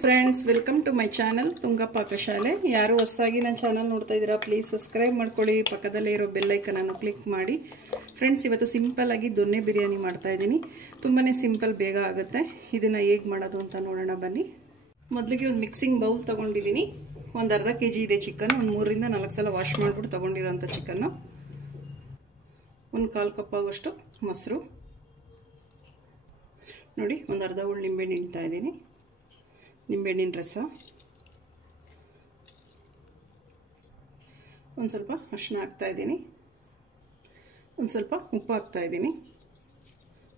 Friends, welcome to my channel Tunga Pakashale. ಯಾರು ಹೊಸದಾಗಿ ನನ್ನ ಚಾನಲ್ ನೋಡ್ತಾ ಇದ್ದೀರಾ, ಪ್ಲೀಸ್ ಸಬ್ಸ್ಕ್ರೈಬ್ ಮಾಡ್ಕೊಳ್ಳಿ. ಪಕ್ಕದಲ್ಲೇ ಇರೋ ಬೆಲ್ ಐಕನ್ ಅನ್ನು ಕ್ಲಿಕ್ ಮಾಡಿ. ಫ್ರೆಂಡ್ಸ್, ಇವತ್ತು ಸಿಂಪಲ್ ಆಗಿ ದೊನ್ನೆ ಬಿರಿಯಾನಿ ಮಾಡ್ತಾ ಇದ್ದೀನಿ. ತುಂಬಾನೇ ಸಿಂಪಲ್, ಬೇಗ ಆಗುತ್ತೆ. ಇದನ್ನ ಹೇಗೆ ಮಾಡೋದು ಅಂತ ನೋಡೋಣ ಬನ್ನಿ. ಮೊದಲಿಗೆ ಒಂದು ಮಿಕ್ಸಿಂಗ್ ಬೌಲ್ ತಗೊಂಡಿದ್ದೀನಿ. ಒಂದು ಅರ್ಧ ಕೆಜಿ ಇದೆ ಚಿಕನ್. ಒಂದು 3 ರಿಂದ 4 ಸಲ ವಾಶ್ ಮಾಡಿಬಿಟ್ಟು ತಗೊಂಡಿರೋಂಥ ಚಿಕನ್ನು. ಒಂದು 1/4 ಕಪ್ ಆಗೋಷ್ಟು ಮೊಸರು ನೋಡಿ. ಒಂದು ಅರ್ಧ ಹುಳಿ ನಿಂಬೆಹಣ್ಣು ಇಡ್ತಾ ಇದ್ದೀನಿ. ನಿಂಬೆಹಣ್ಣಿನ ರಸ, ಒಂದು ಸ್ವಲ್ಪ ಅರಿಶಿನ ಹಾಕ್ತಾ ಇದ್ದೀನಿ. ಒಂದು ಸ್ವಲ್ಪ ಉಪ್ಪು ಹಾಕ್ತಾ ಇದ್ದೀನಿ.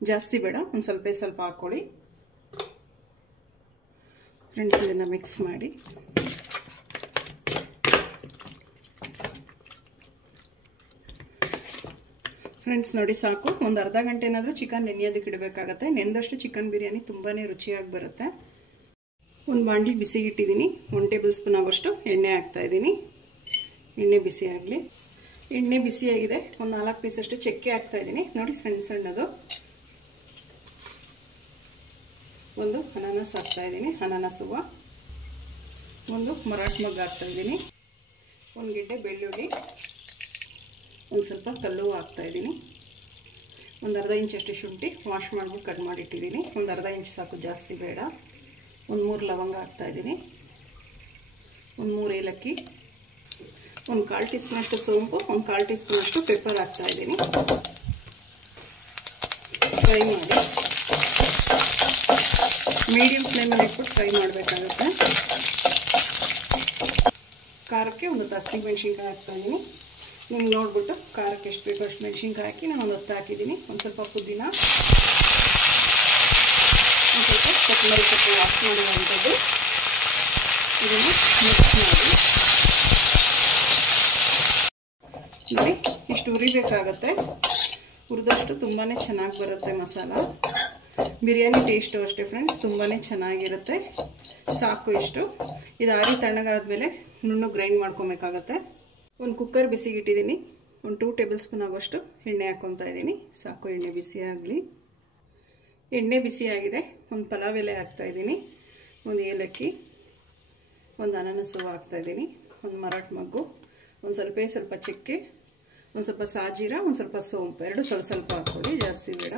ಜಾಸ್ತಿ ಬೇಡ, ಒಂದು ಸ್ವಲ್ಪ ಹಾಕ್ಕೊಳ್ಳಿ. ಫ್ರೆಂಡ್ಸ್, ಇದನ್ನು ಮಿಕ್ಸ್ ಮಾಡಿ. ಫ್ರೆಂಡ್ಸ್ ನೋಡಿ, ಸಾಕು. ಒಂದು ಅರ್ಧ ಗಂಟೆ ಏನಾದರೂ ಚಿಕನ್ ನೆನೆಯೋದಕ್ಕೆ ಇಡಬೇಕಾಗತ್ತೆ. ನೆಂದಷ್ಟು ಚಿಕನ್ ಬಿರಿಯಾನಿ ತುಂಬಾ ರುಚಿಯಾಗಿ ಬರುತ್ತೆ. ಒಂದು ಬಾಂಡ್ಲಿ ಬಿಸಿಗೆ ಇಟ್ಟಿದ್ದೀನಿ. 1 ಟೇಬಲ್ ಸ್ಪೂನ್ ಆಗೋಷ್ಟು ಎಣ್ಣೆ ಹಾಕ್ತಾ ಇದ್ದೀನಿ. ಎಣ್ಣೆ ಬಿಸಿ ಆಗಲಿ. ಎಣ್ಣೆ ಬಿಸಿಯಾಗಿದೆ. ಒಂದು 4 ಪೀಸಷ್ಟು ಚಕ್ಕೆ ಹಾಕ್ತಾ ಇದ್ದೀನಿ ನೋಡಿ, ಸಣ್ಣ ಸಣ್ಣದು. ಒಂದು ಅನಾನಸ್ ಹಾಕ್ತಾ ಇದ್ದೀನಿ, ಅನಾನಸ್ ಹೂವು. ಒಂದು ಮರಾಠ ಮೊಗ್ಗು ಹಾಕ್ತಾ ಇದ್ದೀನಿ. ಒಂದು ಗೆಡ್ಡೆ ಬೆಳ್ಳುಳ್ಳಿ, ಒಂದು ಸ್ವಲ್ಪ ಕಲ್ಲು ಹಾಕ್ತಾ ಇದ್ದೀನಿ. ಒಂದು ಅರ್ಧ ಇಂಚಷ್ಟು ಶುಂಠಿ ವಾಶ್ ಮಾಡಿಬಿಟ್ಟು ಕಟ್ ಮಾಡಿಟ್ಟಿದ್ದೀನಿ. ಒಂದು ಅರ್ಧ ಇಂಚ್ ಸಾಕು, ಜಾಸ್ತಿ ಬೇಡ. ಒಂದು 3 ಲವಂಗ ಹಾಕ್ತಾ ಇದ್ದೀನಿ. ಒಂದು 3 ಏಲಕ್ಕಿ, ಒಂದು 1/4 ಟೀ ಸ್ಪೂನ್ ಅಷ್ಟು ಸೋಂಪು, ಒಂದು 1/4 ಟೀ ಸ್ಪೂನ್ ಅಷ್ಟು ಪೆಪ್ಪರ್ ಹಾಕ್ತಾ ಇದ್ದೀನಿ. ಫ್ರೈ ಮಾಡಿ. ಮೀಡಿಯಂ ಫ್ಲೇಮಲ್ಲಿ ಇಟ್ಬಿಟ್ಟು ಫ್ರೈ ಮಾಡಬೇಕಾಗುತ್ತೆ. ಖಾರಕ್ಕೆ ಒಂದು 10 ಹಸಿಮೆಣಸಿನ್ಕಾಯಿ ಹಾಕ್ತಾ ಇದ್ದೀನಿ. ನಿಮ್ಗೆ ನೋಡ್ಬಿಟ್ಟು ಖಾರಕ್ಕೆ ಎಷ್ಟು ಬೇಕೋ ಅಷ್ಟು ಮೆಣಸಿನ್ಕಾಯಿ ಹಾಕಿ ನಾನು ಒಂದು 10 ಹಾಕಿದ್ದೀನಿ. ಒಂದು ಸ್ವಲ್ಪ ಪುದೀನ, ಒಂದು ಸ್ವಲ್ಪ ಕೊತ್ತಂಬರಿ ಸೊಪ್ಪು ವಾಶ್ ಮಾಡುವಂಥದ್ದು. ಇದನ್ನು ಮಿಕ್ಸ್ ಮಾಡಿ ನೋಡಿ. ಇಷ್ಟು ಉರಿಬೇಕಾಗತ್ತೆ. ಹುರಿದಷ್ಟು ತುಂಬಾ ಚೆನ್ನಾಗಿ ಬರುತ್ತೆ ಮಸಾಲ. ಬಿರಿಯಾನಿ ಟೇಸ್ಟು ಅಷ್ಟೇ ಫ್ರೆಂಡ್ಸ್, ತುಂಬಾ ಚೆನ್ನಾಗಿರುತ್ತೆ. ಸಾಕು ಇಷ್ಟು. ಇದು ಆರಿ ತಣ್ಣಗಾದ್ಮೇಲೆ ನುಣ್ಣಗೆ ಗ್ರೈಂಡ್ ಮಾಡ್ಕೊಬೇಕಾಗತ್ತೆ. ಒಂದು ಕುಕ್ಕರ್ ಬಿಸಿಗಿಟ್ಟಿದ್ದೀನಿ. ಒಂದು 2 ಟೇಬಲ್ ಸ್ಪೂನ್ ಆಗೋಷ್ಟು ಎಣ್ಣೆ ಹಾಕ್ಕೊತಾ ಇದ್ದೀನಿ. ಸಾಕು, ಎಣ್ಣೆ ಬಿಸಿ ಆಗಲಿ. ಎಣ್ಣೆ ಬಿಸಿಯಾಗಿದೆ. ಒಂದು ಪಲಾವ್ ಎಲೆ ಹಾಕ್ತಾಯಿದ್ದೀನಿ. ಒಂದು ಏಲಕ್ಕಿ, ಒಂದು ಅನಾನಸ್ ಹೂವು ಹಾಕ್ತಾಯಿದ್ದೀನಿ. ಒಂದು ಮರಾಠ ಮೊಗ್ಗು, ಒಂದು ಸ್ವಲ್ಪ ಚಕ್ಕೆ, ಒಂದು ಸ್ವಲ್ಪ ಸಾಜೀರ, ಒಂದು ಸ್ವಲ್ಪ ಸೋಂಪು. ಎರಡು ಸ್ವಲ್ಪ ಹಾಕ್ಕೊಳ್ಳಿ, ಜಾಸ್ತಿ ಬೇಡ.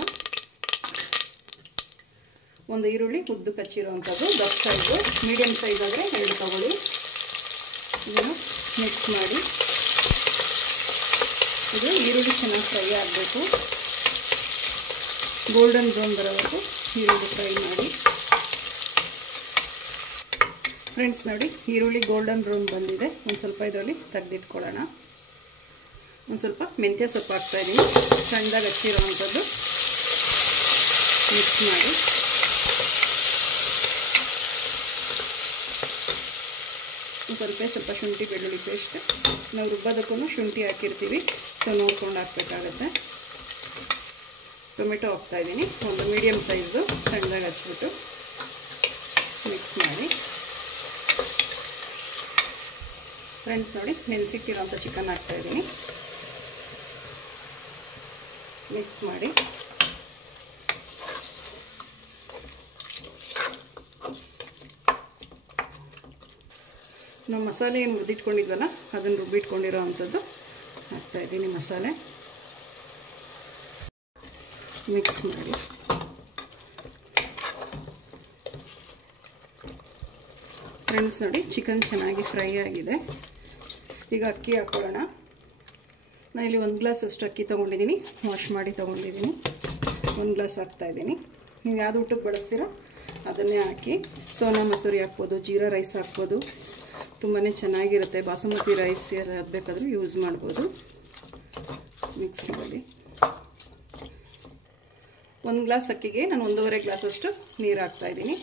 ಒಂದು ಈರುಳ್ಳಿ ಉದ್ದು ಕಚ್ಚಿರೋವಂಥದ್ದು, ದೊಡ್ಡ ಸೈಜು. ಮೀಡಿಯಮ್ ಸೈಜ್ ಆದರೆ 2 ತಗೊಳ್ಳಿ. ಇದನ್ನು ಮಿಕ್ಸ್ ಮಾಡಿ. ಇದು ಈರುಳ್ಳಿ ಚೆನ್ನಾಗಿ ಫ್ರೈ ಆಗಬೇಕು. ಗೋಲ್ಡನ್ ಬ್ರೌನ್ ಬರೋವರೆಗೂ ಈರುಳ್ಳಿ ಫ್ರೈ ಮಾಡಿ. ಫ್ರೆಂಡ್ಸ್ ನೋಡಿ, ಈರುಳ್ಳಿ ಗೋಲ್ಡನ್ ಬ್ರೌನ್ ಬಂದಿದೆ. ಒಂದು ಸ್ವಲ್ಪ ಇದರಲ್ಲಿ ತೆಗೆದಿಟ್ಕೊಳ್ಳೋಣ. ಒಂದು ಸ್ವಲ್ಪ ಮೆಂತ್ಯ ಸೊಪ್ಪು ಹಾಕ್ತಾಯಿದ್ದೀನಿ, ಸಣ್ಣದಾಗಿ ಹಚ್ಚಿರೋವಂಥದ್ದು. ಮಿಕ್ಸ್ ಮಾಡಿ. ಸ್ವಲ್ಪ ಶುಂಠಿ ಬೆಳ್ಳುಳ್ಳಿ ಪೇಸ್ಟ್. ನಾವು ರುಬ್ಬೋದಕ್ಕೂ ಶುಂಠಿ ಹಾಕಿರ್ತೀವಿ, ಸೊ ನೋಡ್ಕೊಂಡು ಹಾಕಬೇಕಾಗತ್ತೆ. ಟೊಮೆಟೊ ಹಾಕ್ತಾಯಿದ್ದೀನಿ. ಒಂದು ಮೀಡಿಯಮ್ ಸೈಜು ಸಣ್ಣದಾಗಿ ಹಚ್ಬಿಟ್ಟು ಮಿಕ್ಸ್ ಮಾಡಿ. ಫ್ರೆಂಡ್ಸ್ ನೋಡಿ, ನೆನೆಸಿಟ್ಟಿರೋಂಥ ಚಿಕನ್ ಹಾಕ್ತಾಯಿದ್ದೀನಿ. ಮಿಕ್ಸ್ ಮಾಡಿ. ನಾವು ಮಸಾಲೆ ಏನು ರುಬ್ಬಿಟ್ಕೊಂಡಿದ್ವಲ್ಲ, ಅದನ್ನು ರುಬ್ಬಿಟ್ಕೊಂಡಿರೋ ಅಂಥದ್ದು ಹಾಕ್ತಾಯಿದ್ದೀನಿ. ಮಸಾಲೆ ಮಿಕ್ಸ್ ಮಾಡಿ. ಫ್ರೆಂಡ್ಸ್ ನೋಡಿ, ಚಿಕನ್ ಚೆನ್ನಾಗಿ ಫ್ರೈ ಆಗಿದೆ. ಈಗ ಅಕ್ಕಿ ಹಾಕ್ಕೊಳ್ಳೋಣ. ನಾನು ಇಲ್ಲಿ 1 ಗ್ಲಾಸ್ ಅಷ್ಟು ಅಕ್ಕಿ ತೊಗೊಂಡಿದ್ದೀನಿ. ವಾಶ್ ಮಾಡಿ ತೊಗೊಂಡಿದ್ದೀನಿ. 1 ಗ್ಲಾಸ್ ಹಾಕ್ತಾಯಿದ್ದೀನಿ. ನೀವು ಯಾವುದು ಊಟಕ್ಕೆ ಬಳಸ್ತೀರೋ ಅದನ್ನೇ ಹಾಕಿ. ಸೋನಾ ಮಸೂರಿ ಹಾಕ್ಬೋದು, ಜೀರಾ ರೈಸ್ ಹಾಕ್ಬೋದು. ತುಂಬಾ ಚೆನ್ನಾಗಿರುತ್ತೆ. ಬಾಸುಮತಿ ರೈಸ್ ಯಾರು ಬೇಕಾದರೂ ಯೂಸ್ ಮಾಡ್ಬೋದು. ಮಿಕ್ಸ್ ಮಾಡಿ. 1 ಗ್ಲಾಸ್ ಅಕ್ಕಿಗೆ ನಾನು 1.5 ಗ್ಲಾಸಷ್ಟು ನೀರು ಹಾಕ್ತಾಯಿದ್ದೀನಿ.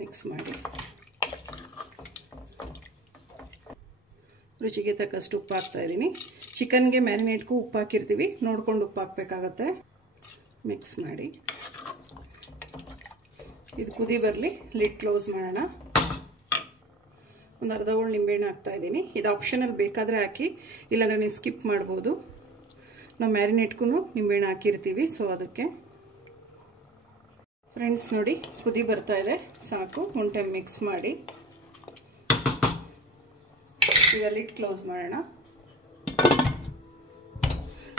ಮಿಕ್ಸ್ ಮಾಡಿ. ರುಚಿಗೆ ತಕ್ಕಷ್ಟು ಉಪ್ಪು ಹಾಕ್ತಾಯಿದ್ದೀನಿ. ಚಿಕನ್ಗೆ ಮ್ಯಾರಿನೇಟ್ಗೂ ಉಪ್ಪು ಹಾಕಿರ್ತೀವಿ, ನೋಡ್ಕೊಂಡು ಉಪ್ಪು ಹಾಕಬೇಕಾಗತ್ತೆ. ಮಿಕ್ಸ್ ಮಾಡಿ. ಇದು ಕುದಿ ಬರಲಿ. ಲಿಡ್ ಕ್ಲೋಸ್ ಮಾಡೋಣ. ಒಂದು ಅರ್ಧ ಹೋಳು ನಿಂಬೆಹಣ್ಣು ಹಾಕ್ತಾಯಿದ್ದೀನಿ. ಇದು ಆಪ್ಷನಲ್, ಬೇಕಾದರೆ ಹಾಕಿ, ಇಲ್ಲಾಂದರೆ ನೀವು ಸ್ಕಿಪ್ ಮಾಡ್ಬೋದು. ನಾವು ಮ್ಯಾರಿನೇಟ್ಗೂ ನಿಂಬೆಹಣ್ಣು ಹಾಕಿರ್ತೀವಿ, ಸೊ ಅದಕ್ಕೆ ಫ್ರೆಂಡ್ಸ್ ನೋಡಿ ಕುದಿ ಬರ್ತಾ ಇದೆ, ಸಾಕು. ಒಂದು ಟೈಮ್ ಮಿಕ್ಸ್ ಮಾಡಿ ಈಗ ಲಿಡ್ ಕ್ಲೋಸ್ ಮಾಡೋಣ.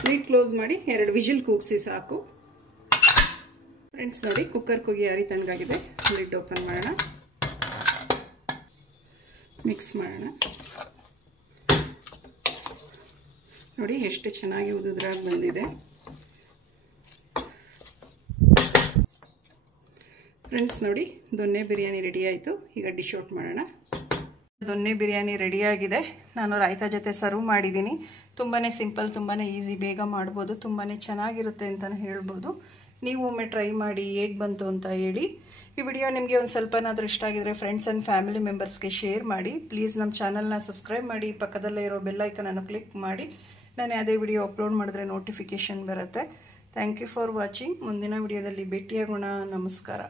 ಲಿಡ್ ಕ್ಲೋಸ್ ಮಾಡಿ 2 ವಿಜಿಲ್ ಕೂಗಿಸಿ ಸಾಕು. ಫ್ರೆಂಡ್ಸ್ ನೋಡಿ ಕುಕ್ಕರ್ ಕೂಗಿ ಆರಿ ತಣ್ಣಗಾಗಿದೆ. ಲಿಡ್ ಓಪನ್ ಮಾಡೋಣ, ಮಿಕ್ಸ್ ಮಾಡೋಣ. ನೋಡಿ ಎಷ್ಟು ಚೆನ್ನಾಗಿ ಉದುದ್ರಾಗಿ ಬಂದಿದೆ. ಫ್ರೆಂಡ್ಸ್ ನೋಡಿ ದೊನ್ನೆ ಬಿರಿಯಾನಿ ರೆಡಿ ಆಯಿತು. ಈಗ ಡಿಶ್ ಔಟ್ ಮಾಡೋಣ. ದೊನ್ನೆ ಬಿರಿಯಾನಿ ರೆಡಿಯಾಗಿದೆ. ನಾನು ರಾಯ್ತಾ ಜೊತೆ ಸರ್ವ್ ಮಾಡಿದ್ದೀನಿ. ತುಂಬಾ ಸಿಂಪಲ್, ತುಂಬಾ ಈಸಿ, ಬೇಗ ಮಾಡ್ಬೋದು, ತುಂಬಾ ಚೆನ್ನಾಗಿರುತ್ತೆ ಅಂತಲೇ ಹೇಳ್ಬೋದು. ನೀವು ಒಮ್ಮೆ ಟ್ರೈ ಮಾಡಿ ಹೇಗೆ ಬಂತು ಅಂತ ಹೇಳಿ. ಈ ವಿಡಿಯೋ ನಿಮಗೆ ಒಂದು ಸ್ವಲ್ಪನಾದರೂ ಇಷ್ಟ ಆಗಿದ್ರೆ ಫ್ರೆಂಡ್ಸ್ ಆ್ಯಂಡ್ ಫ್ಯಾಮಿಲಿ ಮೆಂಬರ್ಸ್ಗೆ ಶೇರ್ ಮಾಡಿ. ಪ್ಲೀಸ್ ನಮ್ಮ ಚಾನಲ್ನ ಸಬ್ಸ್ಕ್ರೈಬ್ ಮಾಡಿ, ಪಕ್ಕದಲ್ಲೇ ಇರೋ ಬೆಲ್ ಐಕನನ್ನು ಕ್ಲಿಕ್ ಮಾಡಿ. ನಾನು ಯಾವುದೇ ವಿಡಿಯೋ ಅಪ್ಲೋಡ್ ಮಾಡಿದ್ರೆ ನೋಟಿಫಿಕೇಷನ್ ಬರುತ್ತೆ. Thank you for watching. ಮುಂದಿನ ವಿಡಿಯೋದಲ್ಲಿ ಭೇಟಿಯಾಗೋಣ. ನಮಸ್ಕಾರ.